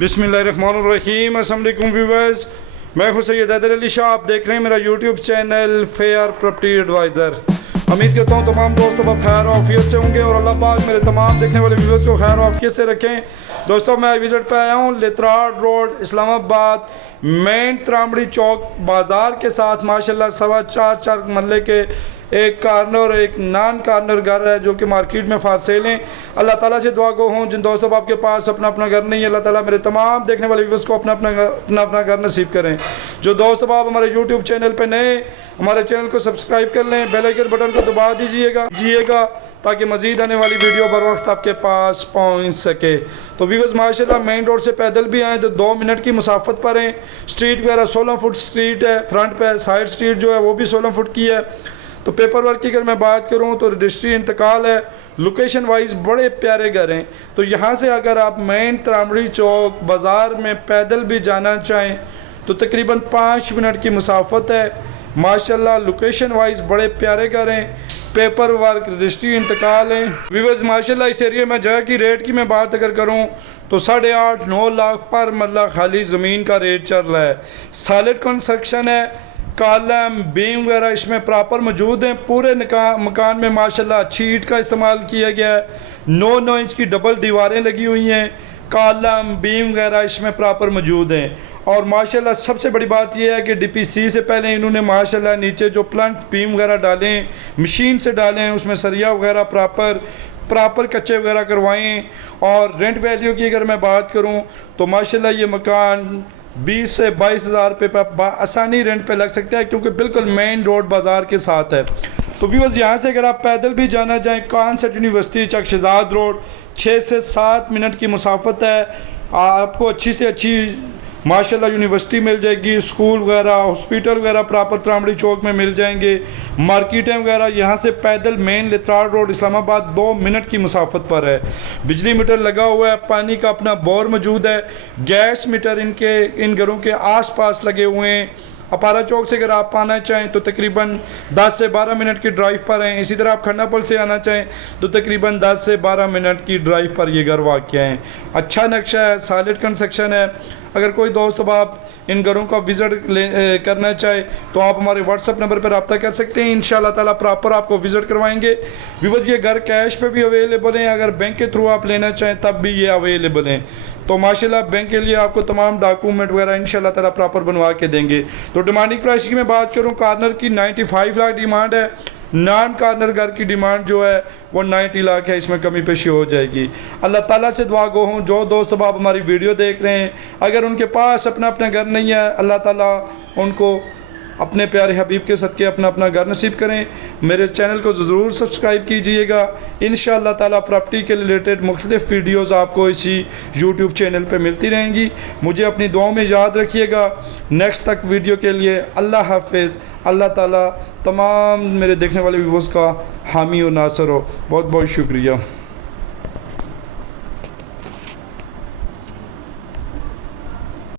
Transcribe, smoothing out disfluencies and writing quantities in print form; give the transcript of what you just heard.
बिस्मिल्लाहिर्रहमानिर्रहीम। अस्सलाम वालेकुम व्यूअर्स, मैं हूं सैयद हैदर अली शाह। आप देख रहे हैं मेरा YouTube channel fair property adviser. उम्मीद करता हूं तमाम दोस्तों को खैर आफियत से होंगे और अल्लाह पाक मेरे तमाम देखने वाले व्यूअर्स को खैर आफियत से रखें। दोस्तों, मैं विज़िट पे आया हूं लेतराड़ रोड, इस्लामाबाद मेन त्रामड़ी चौक बाज़ार के साथ माशाल्लाह 4.25 मरले के एक कार्नर एक नॉन कार्नर घर है जो कि मार्केट में फार सेल हैं। अल्लाह ताला से दुआ गो हूँ जिन दोस्तों आपके पास अपना अपना घर नहीं है, अल्लाह ताला मेरे तमाम देखने वाले व्यूअर्स को अपना अपना घर नसीब करें। जो दोस्तों आप हमारे यूट्यूब चैनल पे नए, हमारे चैनल को सब्सक्राइब कर लें, बेल आइकन बटन को दबा दीजिएगा ताकि मज़ीद आने वाली वीडियो बर वक्त आपके पास पहुंच सके। तो व्यूअर्स माशाल्लाह मेन रोड से पैदल भी आएँ तो 2 मिनट की मुसाफत पर हैं। स्ट्रीट वगैरह 16 फुट स्ट्रीट है, फ्रंट पे साइड स्ट्रीट जो है वो भी 16 फुट की है। तो पेपर वर्क की अगर मैं बात करूं तो रजिस्ट्री इंतकाल है। लोकेशन वाइज बड़े प्यारे घर हैं। तो यहाँ से अगर आप मेन त्रामड़ी चौक बाज़ार में पैदल भी जाना चाहें तो तकरीबन 5 मिनट की मुसाफत है। माशाल्लाह लोकेशन वाइज बड़े प्यारे घर हैं, पेपर वर्क रजिस्ट्री इंतकाल हैं। व्यूअर्स माशाल्लाह इस एरिया में जगह की रेट की मैं बात अगर करूँ तो 8.5-9 लाख पर मरला खाली ज़मीन का रेट चल रहा है। सॉलिड कंस्ट्रक्शन है, कॉलम बीम वगैरह इसमें प्रॉपर मौजूद हैं। पूरे मकान में माशाल्लाह अच्छी ईंट का इस्तेमाल किया गया है। 9 इंच की डबल दीवारें लगी हुई हैं, कॉलम बीम वगैरह इसमें प्रॉपर मौजूद हैं। और माशाल्लाह सबसे बड़ी बात यह है कि डीपीसी से पहले इन्होंने माशाल्लाह नीचे जो प्लंट बीम वगैरह डाले मशीन से डाले हैं, उसमें सरिया वगैरह प्रॉपर कच्चे वगैरह करवाएँ। और रेंट वैल्यू की अगर मैं बात करूँ तो माशाल्लाह ये मकान 20 से 22 हज़ार रुपये पर आसानी रेंट पे लग सकता है क्योंकि बिल्कुल मेन रोड बाज़ार के साथ है। तो व्यूअर्स यहाँ से अगर आप पैदल भी जाना चाहें कॉन्सेप्ट यूनिवर्सिटी चकशजाद रोड 6 से 7 मिनट की मुसाफत है। आपको अच्छी से अच्छी माशाल्लाह यूनिवर्सिटी मिल जाएगी, स्कूल वगैरह हॉस्पिटल वगैरह प्रॉपर त्रामड़ी चौक में मिल जाएंगे, मार्केटें वगैरह यहाँ से पैदल मेन लेतराड़ रोड इस्लामाबाद 2 मिनट की मुसाफत पर है। बिजली मीटर लगा हुआ है, पानी का अपना बोर मौजूद है, गैस मीटर इन घरों के आसपास लगे हुए हैं। अपारा चौक से अगर आप आना चाहें तो तकरीबन 10 से 12 मिनट की ड्राइव पर हैं। इसी तरह आप खन्ना पुल से आना चाहें तो तकरीबन 10 से 12 मिनट की ड्राइव पर ये घर वाक़या हैं। अच्छा नक्शा है, सॉलिड कंस्ट्रक्शन है। अगर कोई दोस्त अब आप इन घरों का विज़िट करना चाहे तो आप हमारे व्हाट्सअप नंबर पर रब्ता कर सकते हैं। इंशाल्लाह ताला प्रॉपर आपको विज़िट करवाएंगे। व्यूअर्स ये घर कैश पे भी अवेलेबल हैं, अगर बैंक के थ्रू आप लेना चाहें तब भी ये अवेलेबल हैं। तो माशाल्लाह बैंक के लिए आपको तमाम डॉक्यूमेंट वगैरह इंशाल्लाह ताला प्रॉपर बनवा के देंगे। तो डिमांडिंग प्राइस की मैं बात करूं कॉर्नर की 95 लाख डिमांड है। नॉन कॉर्नर घर की डिमांड जो है वो 90 लाख है, इसमें कमी पेशी हो जाएगी। अल्लाह ताला से दुआ गो हूँ जो दोस्त अब आप हमारी वीडियो देख रहे हैं अगर उनके पास अपना घर नहीं है, अल्लाह ताला उनको अपने प्यारे हबीब के सदके अपना घर नसीब करें। मेरे चैनल को ज़रूर सब्सक्राइब कीजिएगा। इंशाअल्लाह ताला प्रॉपर्टी के रिलेटेड मुख्तलिफ़ वीडियोज़ आपको इसी यूट्यूब चैनल पे मिलती रहेंगी। मुझे अपनी दुआओं में याद रखिएगा। नेक्स्ट तक वीडियो के लिए अल्लाह हाफिज़। अल्लाह ताला तमाम मेरे देखने वाले व्यूअर्स का हामी और नासर हो। बहुत बहुत शुक्रिया।